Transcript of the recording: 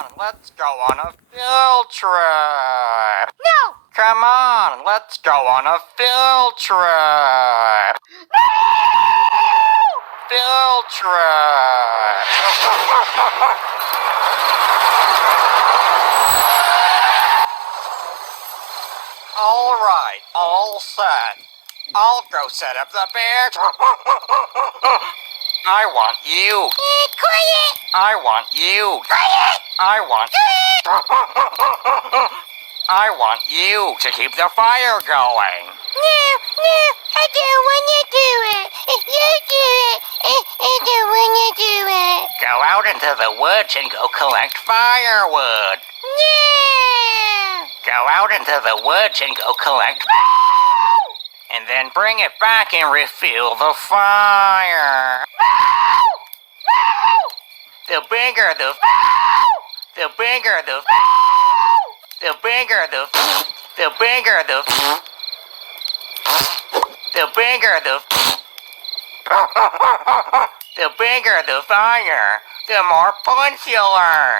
on, let's go on a field trip. No! Come on, let's go on a field trip. Field trip. All right, all set. I'll go set up the bear. I want you. Quiet! I want you. Quiet! I want. I want you to keep the fire going. No, I don't want to do it. You do it. I don't want to do it. Go out into the woods and go collect firewood. No! Go out into the woods and go collect. And then bring it back and refuel the fire. The bigger the. The bigger the. The bigger the. The bigger the. The bigger the. The bigger the fire, the more points you'll earn.